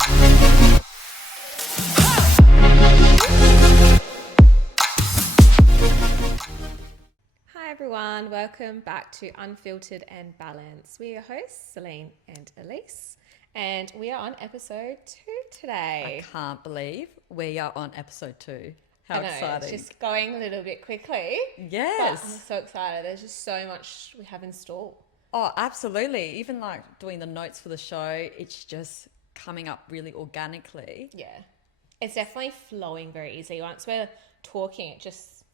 Hi everyone, welcome back to Unfiltered and Balanced. We are your hosts, Celine and Elise, and we are on episode 2 today. I can't believe we are on episode 2. How I know, exciting. it's just going a little bit quickly. Yes. But I'm so excited. There's just so much we have in store. Oh, absolutely. Even like doing the notes for the show, it's just coming up really organically. Yeah. It's definitely flowing very easily. Once we're talking, it just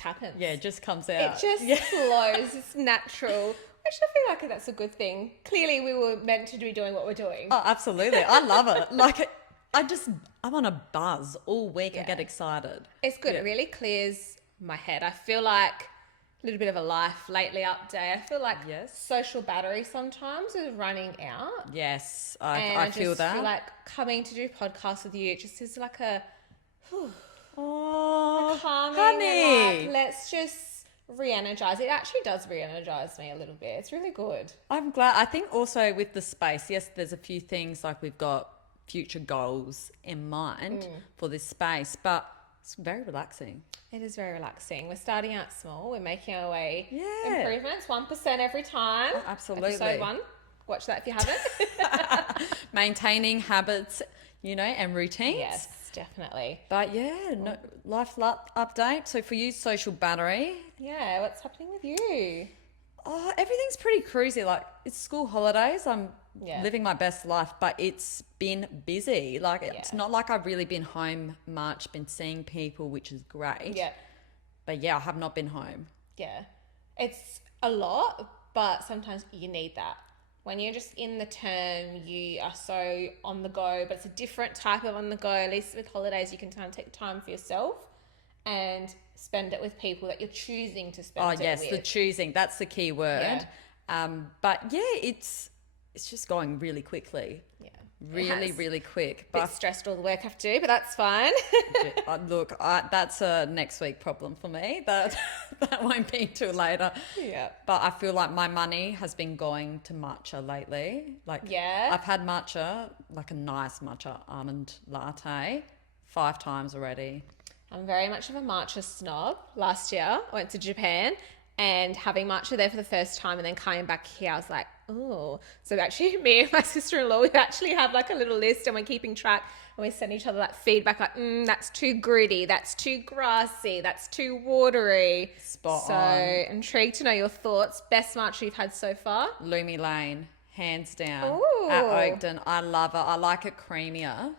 happens. Yeah, it just comes out. It just flows. It's natural. Which I feel like that's a good thing. Clearly, we were meant to be doing what we're doing. Oh, absolutely. I love it. Like, I'm on a buzz all week. Yeah. I get excited. It's good. Yeah. It really clears my head. I feel like a little bit of a life lately update. I feel like social battery sometimes is running out. Yes, And I feel just that. feel like coming to do podcasts with you, it just is like a Oh, calming honey. and like, let's just re-energize. It actually does re-energize me a little bit. It's really good. I'm glad. I think also with the space, yes, there's a few things like we've got future goals in mind for this space, but it's very relaxing. It is very relaxing. We're starting out small. We're making our way Yeah. improvements, 1% every time. Oh, absolutely. Episode 1. Watch that if you haven't. Maintaining habits, and routines. Yes, definitely. But life update. So for you, social battery. Yeah, what's happening with you? Oh, everything's pretty cruisy. Like it's school holidays. I'm living my best life, but it's been busy. Like it's not like I've really been home much, been seeing people, which is great. Yeah. But yeah, I have not been home. Yeah. It's a lot, but sometimes you need that. When you're just in the term, you are so on the go, but it's a different type of on the go. At least with holidays, you can take time for yourself and spend it with people that you're choosing to spend it with. Oh, yes, the choosing. That's the key word. Yeah. But yeah, it's just going really quickly. Yeah. Really quick. Bit stressed all the work I have to do, but that's fine. Look, that's a next week problem for me. That won't be till later. Yeah. But I feel like my money has been going to matcha lately. I've had matcha, like a nice matcha almond latte, 5 times already. I'm very much of a matcha snob. Last year, I went to Japan and having matcha there for the first time and then coming back here, I was like, oh. So actually, me and my sister-in-law, we actually have like a little list and we're keeping track and we send each other that feedback like, that's too gritty, that's too grassy, that's too watery. Spot on. So intrigued to know your thoughts. Best matcha you've had so far? Lumi Lane, hands down. Ooh. At Oakden. I love it. I like it creamier.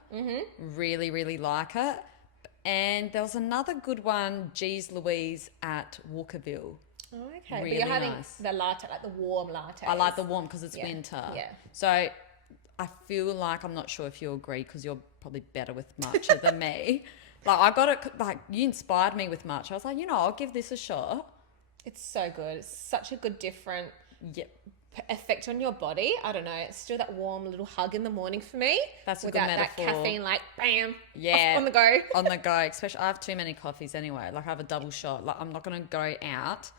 Really, really like it. And there was another good one, G's Louise at Walkerville. Oh, okay. Really but you're having nice. the latte, like the warm latte. I like the warm because it's winter. Yeah. So I feel like, I'm not sure if you agree because you're probably better with matcha than me. Like I got it, like you inspired me with matcha. I was like, I'll give this a shot. It's so good. It's such a good different Yep. effect on your body. I don't know. It's still that warm little hug in the morning for me. That's a good without metaphor. that caffeine, like bam, Yeah. on the go. On the go. Especially, I have too many coffees anyway. Like I have a double shot. Like I'm not going to go out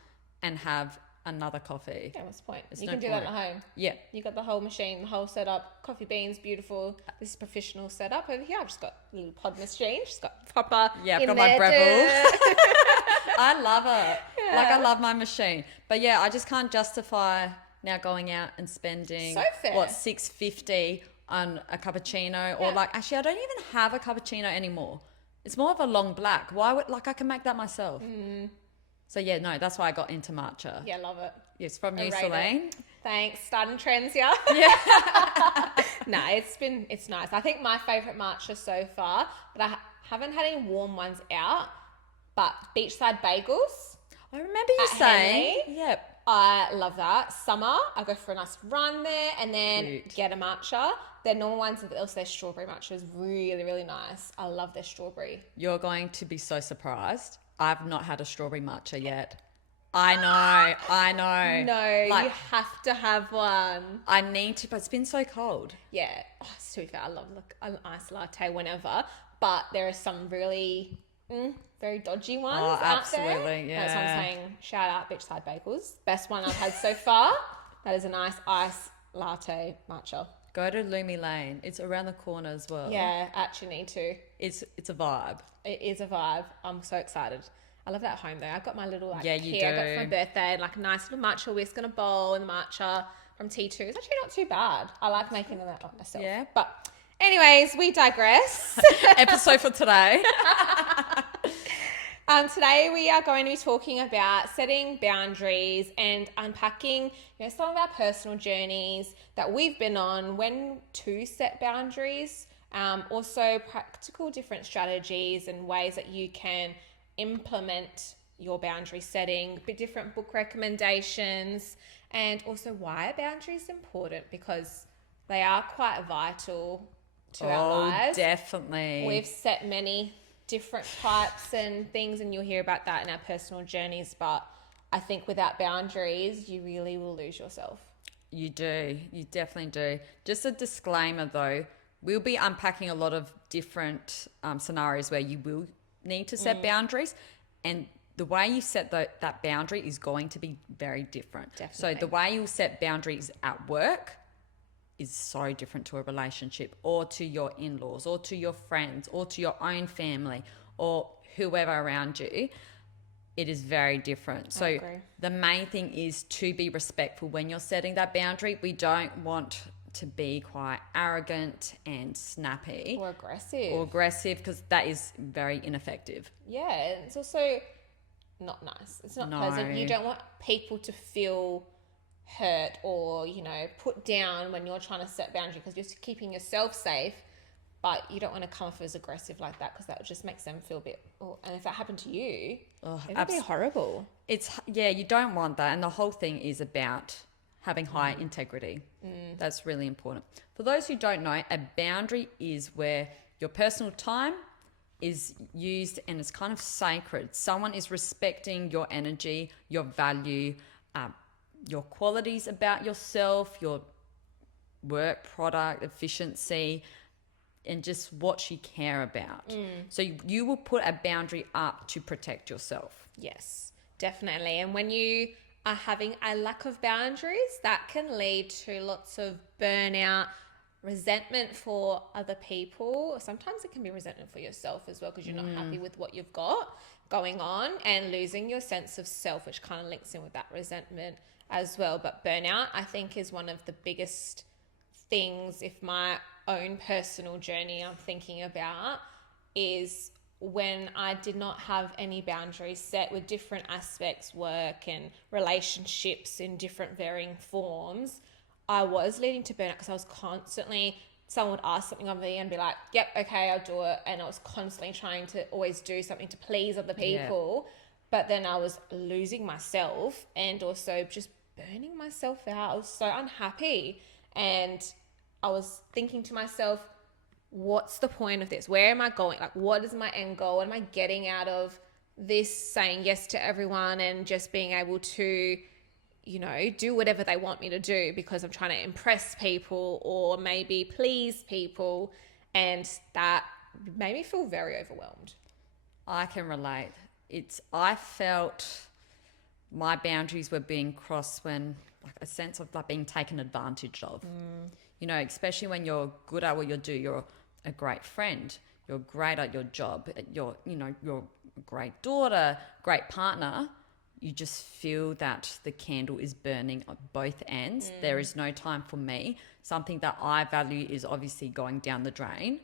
and have another coffee. Yeah, what's the point? There's You no can do that point. at home. Yeah. You got the whole machine, the whole setup, coffee beans, beautiful. This is professional setup over here. I've just got a little pod machine. Just got proper. Yeah, I've in got my there, Breville. I love it. Yeah. Like I love my machine. But yeah, I just can't justify now going out and spending So fair. $6.50 on a cappuccino or Yeah. like actually I don't even have a cappuccino anymore. It's more of a long black. Why would I can make that myself. So yeah, no, that's why I got into matcha. Yeah, love it. Yes, from you, I rate Celine. Thanks. Starting trends here. Yeah. No, it's nice. I think my favourite matcha so far, but I haven't had any warm ones out, but beachside bagels. I remember you At saying. Henley? Yep. I love that. Summer, I go for a nice run there and then Cute. get a matcha. Their normal ones, but also their strawberry matcha is really, really nice. I love their strawberry. You're going to be so surprised. I've not had a strawberry matcha yet. I know. No, Like, you have to have one. I need to, but it's been so cold. Yeah. Oh, to be fair, I love an iced latte whenever, but there are some really very dodgy ones out there. absolutely, That's what I'm yeah. saying. Shout out Beachside Bagels. Best one I've had so far. That is a nice ice latte matcha. Go to Lumi Lane. It's around the corner as well. Yeah, actually need to. It's a vibe. It is a vibe. I'm so excited. I love that home though. I've got my little Yeah, you key I got do. for my birthday, and like a nice little matcha whisk and a bowl and the matcha from T2. It's actually not too bad. I like making them up myself. Yeah. But anyways, we digress. Episode for today. Today we are going to be talking about setting boundaries and unpacking, some of our personal journeys that we've been on when to set boundaries. Also practical different strategies and ways that you can implement your boundary setting, different book recommendations, and also why a boundary is important, because they are quite vital to our lives. Definitely. We've set many different types and things, and you'll hear about that in our personal journeys, but I think without boundaries you really will lose yourself. You definitely do. Just a disclaimer though, we'll be unpacking a lot of different scenarios where you will need to set boundaries, and the way you set that boundary is going to be very different. Definitely. So the way you set boundaries at work is so different to a relationship, or to your in-laws, or to your friends, or to your own family, or whoever around you. It is very different. So the main thing is to be respectful when you're setting that boundary. We don't want to be quite arrogant and snappy. Or aggressive. Because that is very ineffective. Yeah, and it's also not nice. It's not pleasant. You don't want people to feel hurt or, put down when you're trying to set boundaries, because you're keeping yourself safe, but you don't want to come off as aggressive like that, because that just makes them feel a bit, and if that happened to you, it would be horrible. You don't want that. And the whole thing is about having high integrity. That's really important. For those who don't know, a boundary is where your personal time is used and it's kind of sacred. Someone is respecting your energy, your value, your qualities about yourself, your work product, efficiency, and just what you care about. So you will put a boundary up to protect yourself. Yes, definitely. And when you are having a lack of boundaries, that can lead to lots of burnout, resentment for other people. Sometimes it can be resentment for yourself as well, because you're not happy with what you've got going on, and losing your sense of self, which kind of links in with that resentment as well. But burnout, I think, is one of the biggest things. If my own personal journey I'm thinking about is when I did not have any boundaries set with different aspects, work and relationships in different varying forms, I was leading to burnout, because I was constantly, someone would ask something of me and be like, yep, okay, I'll do it. And I was constantly trying to always do something to please other people. Yeah. But then I was losing myself and also just burning myself out. I was so unhappy. And I was thinking to myself, what's the point of this? Where am I going? Like, what is my end goal? What am I getting out of this saying yes to everyone and just being able to, do whatever they want me to do because I'm trying to impress people or maybe please people? And that made me feel very overwhelmed. I can relate. I felt my boundaries were being crossed when, like, a sense of like being taken advantage of. Especially when you're good at what you do. You're a great friend. You're great at your job. You're a great daughter, great partner. You just feel that the candle is burning on both ends. There is no time for me. Something that I value is obviously going down the drain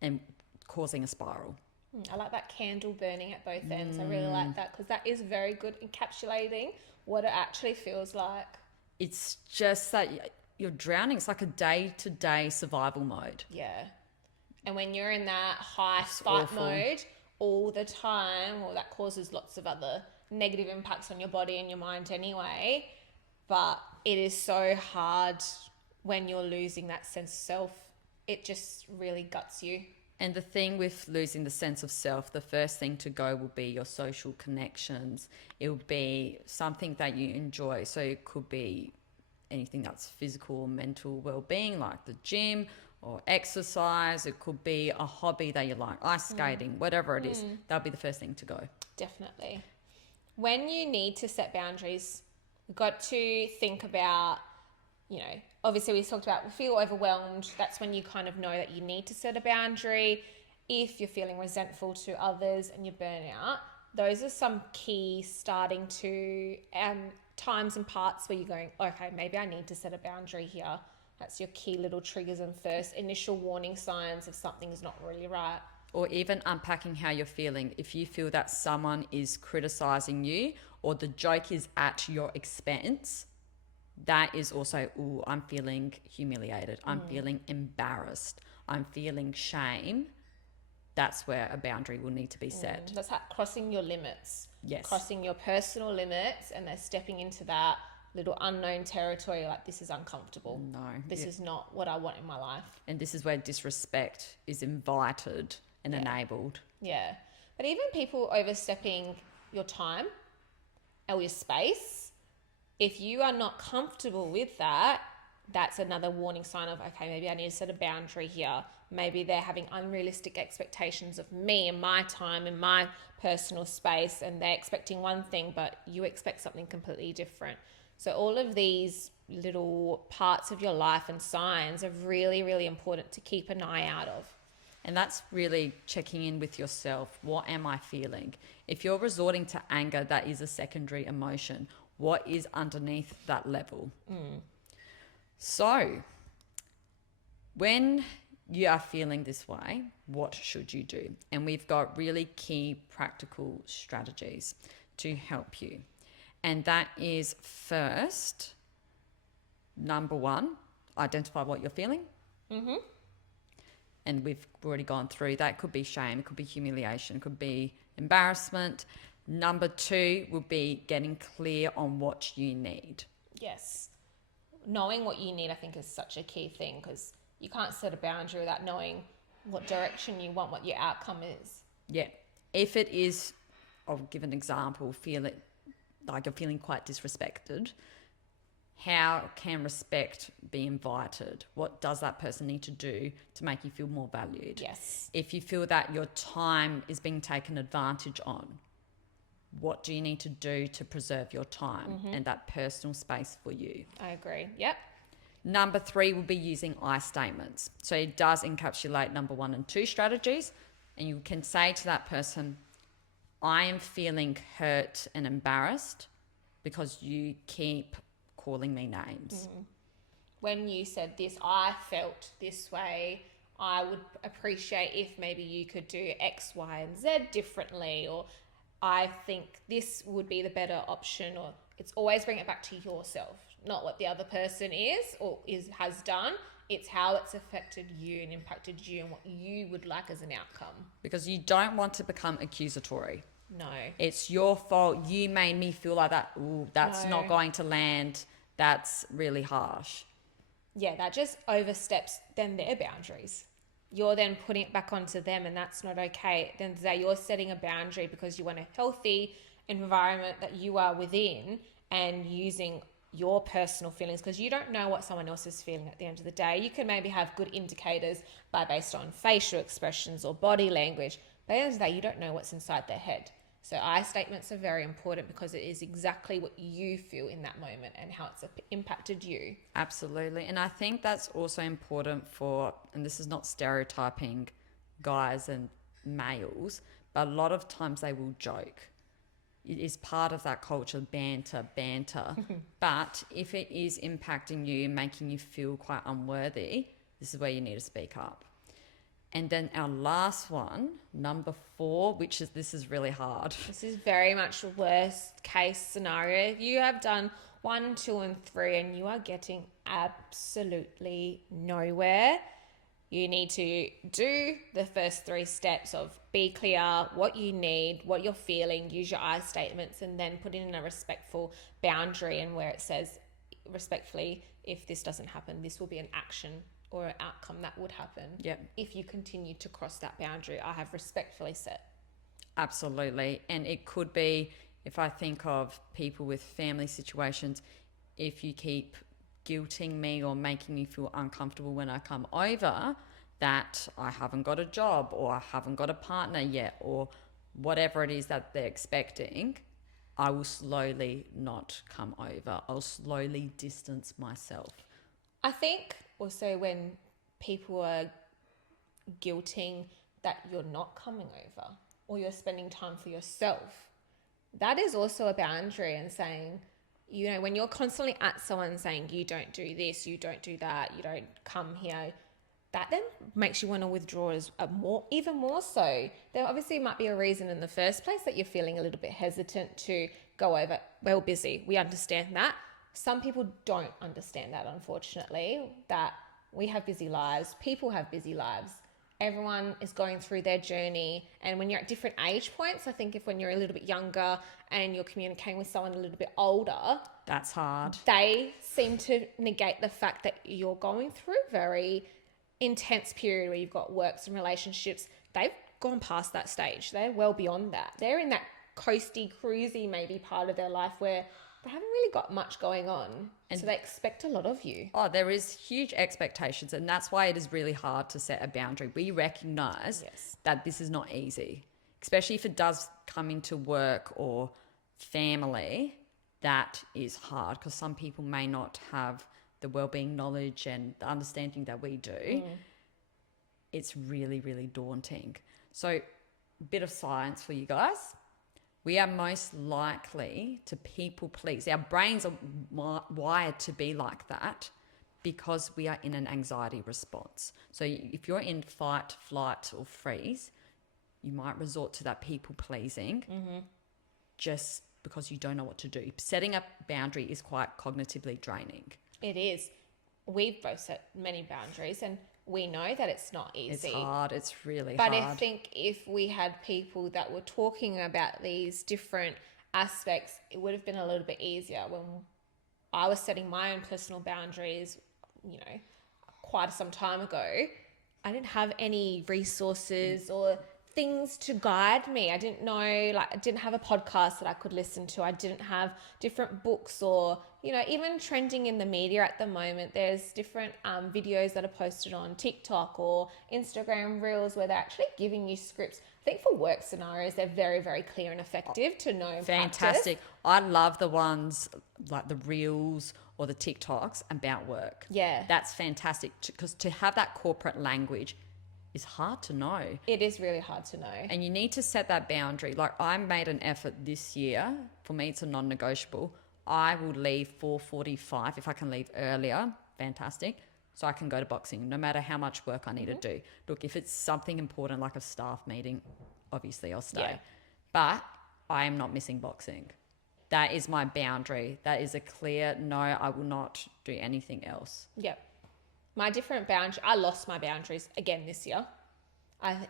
and causing a spiral. I like that candle burning at both ends. I really like that, because that is very good encapsulating what it actually feels like. It's just that you're drowning. It's like a day-to-day survival mode. Yeah. And when you're in that high fight mode all the time, well, that causes lots of other negative impacts on your body and your mind anyway. But it is so hard when you're losing that sense of self. It just really guts you. And the thing with losing the sense of self, the first thing to go will be your social connections. It will be something that you enjoy. So it could be anything that's physical or mental well-being, like the gym or exercise. It could be a hobby that you like, ice skating, whatever it is. That'll be the first thing to go. Definitely. When you need to set boundaries, you've got to think about you know, obviously we talked about, we feel overwhelmed. That's when you kind of know that you need to set a boundary. If you're feeling resentful to others and you burn out, those are some key starting to times and parts where you're going, okay, maybe I need to set a boundary here. That's your key little triggers and first initial warning signs if something's not really right. Or even unpacking how you're feeling. If you feel that someone is criticizing you or the joke is at your expense, that is also, ooh, I'm feeling humiliated. I'm feeling embarrassed. I'm feeling shame. That's where a boundary will need to be set. That's crossing your limits. Yes. Crossing your personal limits, and they're stepping into that little unknown territory, like, this is uncomfortable. No. This is not what I want in my life. And this is where disrespect is invited and enabled. Yeah. But even people overstepping your time or your space, if you are not comfortable with that, that's another warning sign of, okay, maybe I need to set a boundary here. Maybe they're having unrealistic expectations of me and my time and my personal space, and they're expecting one thing, but you expect something completely different. So all of these little parts of your life and signs are really, really important to keep an eye out of. And that's really checking in with yourself. What am I feeling? If you're resorting to anger, that is a secondary emotion. What is underneath that level? So when you are feeling this way, what should you do? And we've got really key practical strategies to help you. And that is, first, number one, identify what you're feeling. And we've already gone through that. Could be shame, it could be humiliation, it could be embarrassment. Number two would be getting clear on what you need. Yes. Knowing what you need, I think, is such a key thing, because you can't set a boundary without knowing what direction you want, what your outcome is. Yeah. If it is, I'll give an example, feel it like you're feeling quite disrespected, how can respect be invited? What does that person need to do to make you feel more valued? Yes. If you feel that your time is being taken advantage on, what do you need to do to preserve your time and that personal space for you? I agree. Yep. Number three will be using I statements. So it does encapsulate number 1 and 2 strategies. And you can say to that person, I am feeling hurt and embarrassed because you keep calling me names. When you said this, I felt this way. I would appreciate if maybe you could do X, Y, and Z differently, or I think this would be the better option, or it's always bring it back to yourself, not what the other person is or has done. It's how it's affected you and impacted you and what you would like as an outcome. Because you don't want to become accusatory. No. It's your fault. You made me feel like that. Ooh, that's No. not going to land. That's really harsh. Yeah, that just oversteps then their boundaries. You're then putting it back onto them, and that's not okay. Then you're setting a boundary because you want a healthy environment that you are within, and using your personal feelings, because you don't know what someone else is feeling at the end of the day. You can maybe have good indicators based on facial expressions or body language, but at the end of the day, you don't know what's inside their head. So I statements are very important because it is exactly what you feel in that moment and how it's impacted you. Absolutely. And I think that's also important for, and this is not stereotyping guys and males, but a lot of times they will joke. It is part of that culture, banter. But if it is impacting you, making you feel quite unworthy, this is where you need to speak up. And then our last one, number 4, this is really hard. This is very much the worst case scenario. If you have done 1, 2, and 3 and you are getting absolutely nowhere, you need to do the first 3 steps of be clear what you need, what you're feeling, use your I statements, and then put in a respectful boundary, and where it says respectfully, if this doesn't happen, this will be an action or an outcome that would happen. Yep. If you continue to cross that boundary I have respectfully set. Absolutely. And it could be, if I think of people with family situations, if you keep guilting me or making me feel uncomfortable when I come over, that I haven't got a job or I haven't got a partner yet, or whatever it is that they're expecting, I will slowly not come over. I'll slowly distance myself. I think also when people are guilting that you're not coming over or you're spending time for yourself, that is also a boundary, and saying, you know, when you're constantly at someone saying you don't do this, you don't do that, you don't come here, that then makes you want to withdraw as even more so. There obviously might be a reason in the first place that you're feeling a little bit hesitant to go over. We're busy. We understand that. Some people don't understand that, unfortunately, that we have busy lives. People have busy lives. Everyone is going through their journey. And when you're at different age points, I think if when you're a little bit younger and you're communicating with someone a little bit older, that's hard. They seem to negate the fact that you're going through a very intense period where you've got works and relationships. They've gone past that stage. They're well beyond that. They're in that coasty, cruisy maybe part of their life where they haven't really got much going on. And so they expect a lot of you. Oh, there is huge expectations. And that's why it is really hard to set a boundary. We recognize that this is not easy, especially if it does come into work or family. That is hard because some people may not have the well-being knowledge and the understanding that we do. It's really, really daunting. So a bit of science for you guys. We are most likely to people please. Our brains are wired to be like that because we are in an anxiety response. So if you're in fight, flight, or freeze, you might resort to that people pleasing just because you don't know what to do. Setting a boundary is quite cognitively draining. It is. We've both set many boundaries and we know that it's not easy. It's hard. It's really hard. But I think if we had people that were talking about these different aspects, it would have been a little bit easier. When I was setting my own personal boundaries, you know, quite some time ago, I didn't have any resources or things to guide me. I didn't know, like, I didn't have a podcast that I could listen to. I didn't have different books or, you know, even trending in the media at the moment, there's different videos that are posted on TikTok or Instagram Reels where they're actually giving you scripts. I think for work scenarios, they're very, very clear and effective to know. Fantastic. I love the ones like the Reels or the TikToks about work. Yeah. That's fantastic because to have that corporate language is hard to know. It is really hard to know. And you need to set that boundary. Like I made an effort this year. For me, it's a non-negotiable. I will leave 4:45. If I can leave earlier, fantastic. So I can go to boxing no matter how much work I need to do. Look, if it's something important like a staff meeting, obviously I'll stay. Yeah. But I am not missing boxing. That is my boundary. That is a clear no, I will not do anything else. Yep. My different boundary, I lost my boundaries again this year.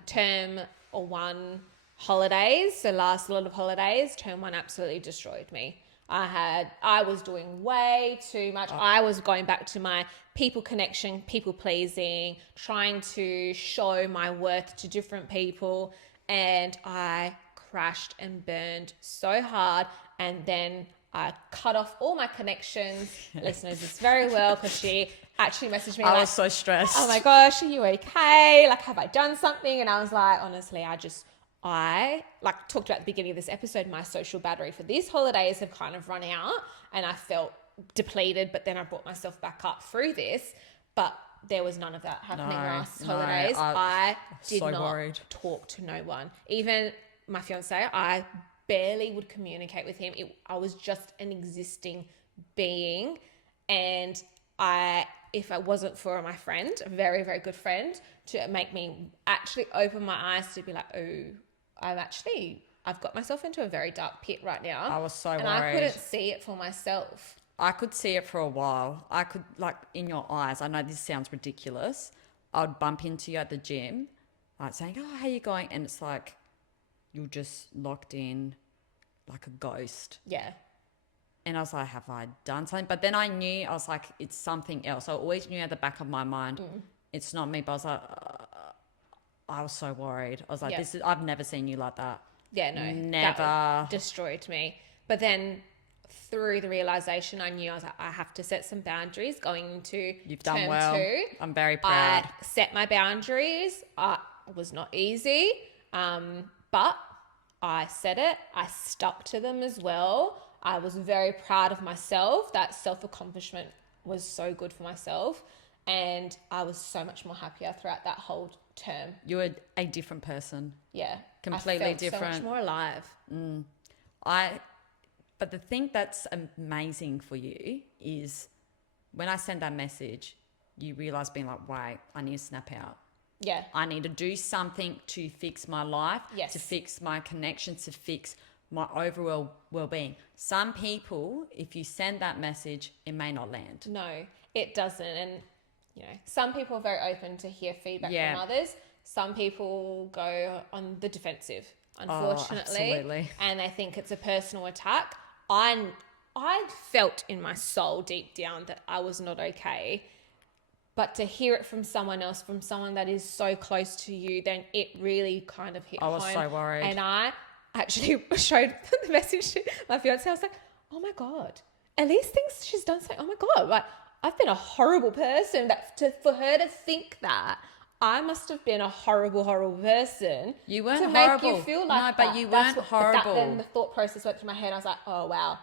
Term 1 holidays, so last lot of holidays, term 1 absolutely destroyed me. I was doing way too much. I was going back to my people connection, people pleasing, trying to show my worth to different people. And I crashed and burned so hard. And then I cut off all my connections. Listener knows this very well because she actually messaged me. I was so stressed. Oh my gosh, are you okay? Like, have I done something? And I was like, honestly, I talked about at the beginning of this episode, my social battery for these holidays have kind of run out and I felt depleted, but then I brought myself back up through this. But there was none of that happening last holidays. I did not talk to no one. Even my fiance, I barely would communicate with him. I was just an existing being. And if it wasn't for my friend, a very, very good friend, to make me actually open my eyes to be like, oh, I've got myself into a very dark pit right now. I was so worried. And I couldn't see it for myself. I could see it for a while. I could, like, in your eyes, I know this sounds ridiculous. I'd bump into you at the gym, like saying, oh, how you going? And it's like, you're just locked in like a ghost. Yeah. And I was like, have I done something? But then I knew, I was like, it's something else. I always knew at the back of my mind, it's not me. But I was like, I was so worried. I was like, I've never seen you like that. Yeah, no. Never. That destroyed me. But then through the realization, I knew I was like, I have to set some boundaries going into You've done term well. 2. I'm very proud. I set my boundaries. It was not easy, but I said it. I stuck to them as well. I was very proud of myself. That self-accomplishment was so good for myself. And I was so much more happier throughout that whole term. You were a different person. Yeah. Completely I felt different. so much more alive. But the thing that's amazing for you is when I send that message, you realize being like, wait, I need to snap out. Yeah. I need to do something to fix my life, Yes. to fix my connections, to fix my overall well-being. Some people, if you send that message, it may not land. No, it doesn't. And, you know, some people are very open to hear feedback Yeah. from others. Some people go on the defensive, unfortunately. Absolutely. And they think it's a personal attack. I felt in my soul deep down that I was not okay. But to hear it from someone else, from someone that is so close to you, then it really kind of hit home. I was so worried. And I actually showed the message to my fiance. I was like, oh my God, Elise thinks she's done something. Oh my God, like I've been a horrible person. For her to think that, I must have been a horrible, horrible person. You weren't to horrible. make you feel like no, that. but you That's weren't but horrible. then the thought process went through my head. I was like, oh wow,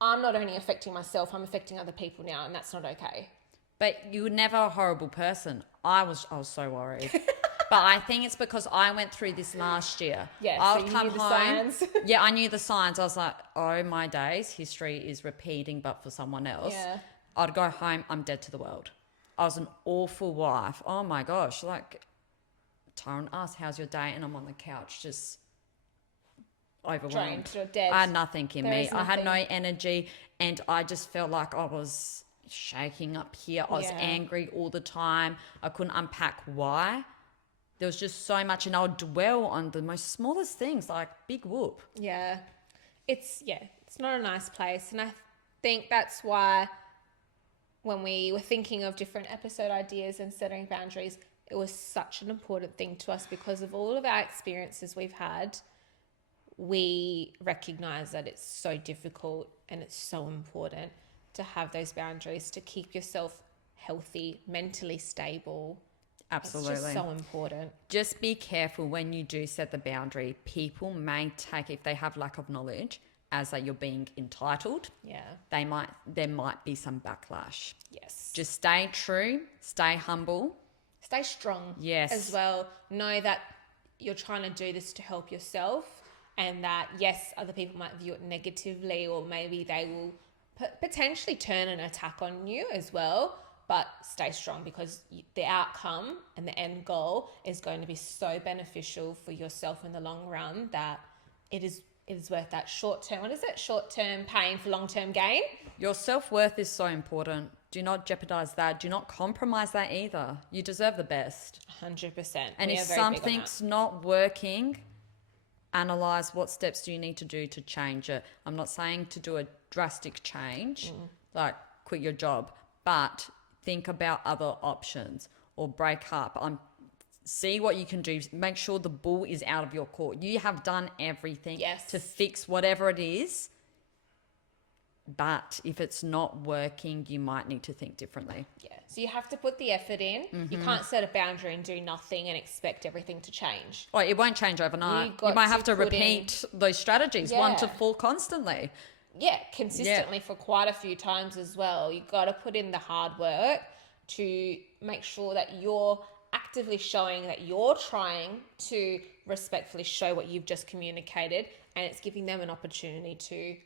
I'm not only affecting myself, I'm affecting other people now, and that's not okay. But you were never a horrible person. I was so worried. But I think it's because I went through this last year. Yeah, I so would you come knew the home. signs. Yeah, I knew the signs. I was like, oh my days, history is repeating, but for someone else. Yeah. I'd go home, I'm dead to the world. I was an awful wife. Oh my gosh. Like, Tyron asked, how's your day? And I'm on the couch just overwhelmed. Drained, you're dead. I had nothing in There me. is I had no nothing. energy, and I just felt like I was shaking up here. I was Yeah. angry all the time. I couldn't unpack why. There was just so much, and I would dwell on the most smallest things, like big whoop. Yeah. It's not a nice place. And I think that's why when we were thinking of different episode ideas and setting boundaries, it was such an important thing to us because of all of our experiences we've had. We recognize that it's so difficult and it's so important to have those boundaries to keep yourself healthy, mentally stable. Absolutely. It's just so important. Just be careful when you do set the boundary. People may take, if they have lack of knowledge, as that you're being entitled. Yeah. There might be some backlash. Yes. Just stay true, stay humble. Stay strong. Yes. As well. Know that you're trying to do this to help yourself, and that yes, other people might view it negatively, or maybe they will potentially turn an attack on you as well. But stay strong, because the outcome and the end goal is going to be so beneficial for yourself in the long run that it is worth that short-term, short-term pain for long-term gain. Your self-worth is so important. Do not jeopardize that. Do not compromise that either. You deserve the best. 100%. And We if are very big on something's not working, analyze what steps do you need to do to change it. I'm not saying to do a drastic change, like quit your job, but think about other options or break up. See what you can do. Make sure the ball is out of your court. You have done everything Yes. to fix whatever it is. But if it's not working, you might need to think differently. Yeah. So you have to put the effort in. You can't set a boundary and do nothing and expect everything to change. Oh, it won't change overnight. You might have to repeat those strategies, 1 to 4 constantly. Yeah, consistently for quite a few times as well. You've got to put in the hard work to make sure that you're actively showing that you're trying to respectfully show what you've just communicated, and it's giving them an opportunity to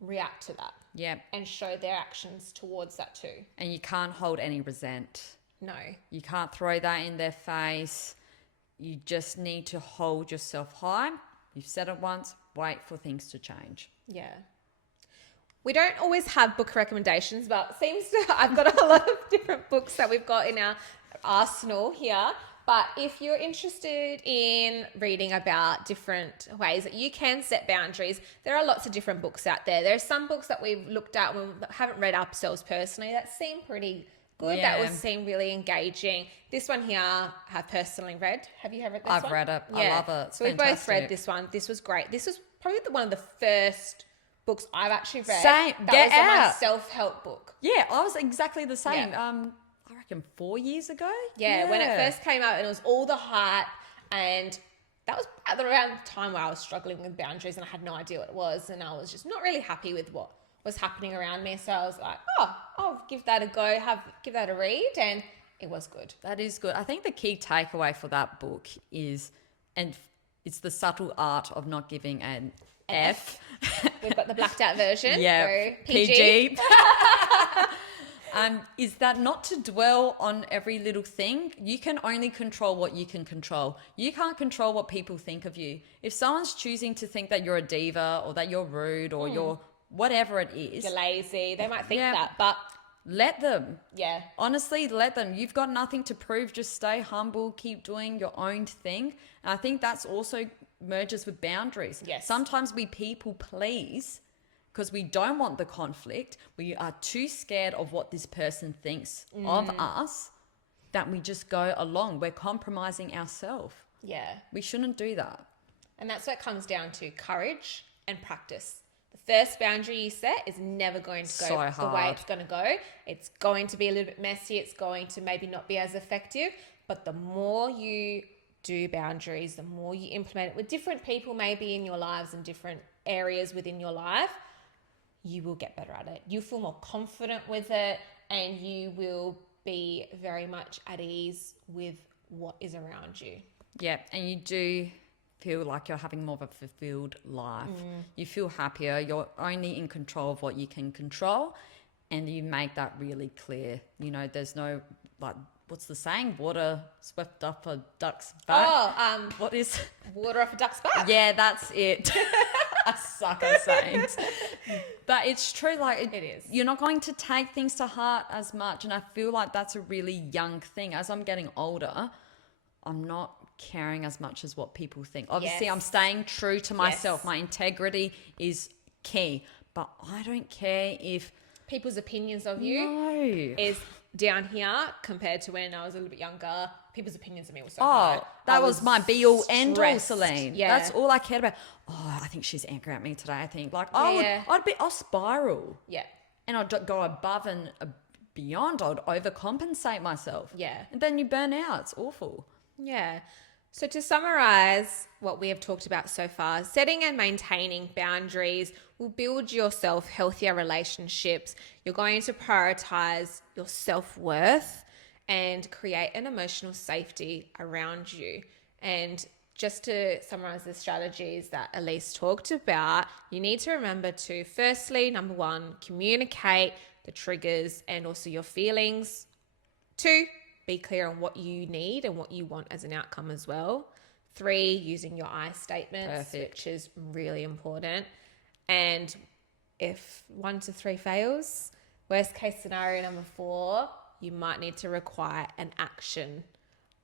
react to that. Yeah. And show their actions towards that too. And you can't hold any resent. No. You can't throw that in their face. You just need to hold yourself high. You've said it once, wait for things to change. Yeah. We don't always have book recommendations, but I've got a lot of different books that we've got in our arsenal here. But if you're interested in reading about different ways that you can set boundaries, there are lots of different books out there. There are some books that we've looked at when we haven't read ourselves personally that seem pretty good. Yeah. That would seem really engaging. This one here I've personally read. Have you ever read this one? I've read it. I love it. It's So we both fantastic. read this one. This was great. This was probably one of the first books I've actually read. Same. That Get was my out. self-help book. Yeah, I was exactly the same. Yeah. I reckon 4 years ago. Yeah, when it first came out, and it was all the hype, and that was at around the time where I was struggling with boundaries and I had no idea what it was, and I was just not really happy with what was happening around me. So I was like, oh, I'll give that a go, give that a read, and it was good. That is good. I think the key takeaway for that book is, and it's the subtle art of not giving an F. We've got the blacked out version. Yeah, so PG. Is that not to dwell on every little thing. You can only control what you can control. You can't control what people think of you. If someone's choosing to think that you're a diva or that you're rude or you're whatever it is. You're lazy. They might think that, but... Let them. Yeah. Honestly, let them. You've got nothing to prove. Just stay humble. Keep doing your own thing. And I think that's also merges with boundaries. Yes. Sometimes we people please because we don't want the conflict. We are too scared of what this person thinks of us that we just go along. We're compromising ourselves. Yeah. We shouldn't do that. And that's what it comes down to, courage and practice. The first boundary you set is never going to go the way it's going to go. It's going to be a little bit messy. It's going to maybe not be as effective. But the more you do boundaries, the more you implement it with different people maybe in your lives and different areas within your life, you will get better at it. You feel more confident with it, and you will be very much at ease with what is around you. Yeah, and you do feel like you're having more of a fulfilled life. You feel happier. You're only in control of what you can control, and you make that really clear. You know, there's no, like, what's the saying? Water swept up a duck's back. What is? Water off a duck's back. Yeah, that's it. I suck at sayings. But it's true. Like, it is. You're not going to take things to heart as much, and I feel like that's a really young thing. As I'm getting older, I'm not caring as much as what people think. Obviously, I'm staying true to myself. Yes. My integrity is key, but I don't care if people's opinions of you is down here compared to when I was a little bit younger. People's opinions of me were so high. That was my be all end all, Celine. Yeah. That's all I cared about. Oh, I think she's angry at me today. I think I'll spiral. Yeah. And I'd go above and beyond. I'd overcompensate myself. Yeah. And then you burn out. It's awful. Yeah. So to summarize what we have talked about so far, setting and maintaining boundaries will build yourself healthier relationships. You're going to prioritize your self-worth and create an emotional safety around you. And just to summarize the strategies that Elise talked about, you need to remember to, firstly, number one, communicate the triggers and also your feelings. 2, be clear on what you need and what you want as an outcome as well. 3, using your I statements, which is really important. And if 1 to 3 fails, worst case scenario number 4, you might need to require an action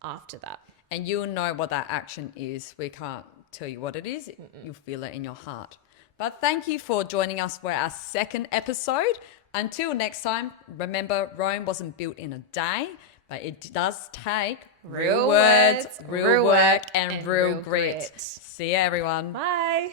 after that. And you'll know what that action is. We can't tell you what it is. You'll feel it in your heart. But thank you for joining us for our second episode. Until next time, remember, Rome wasn't built in a day, but it does take real words, real work, and real grit. See you, everyone. Bye.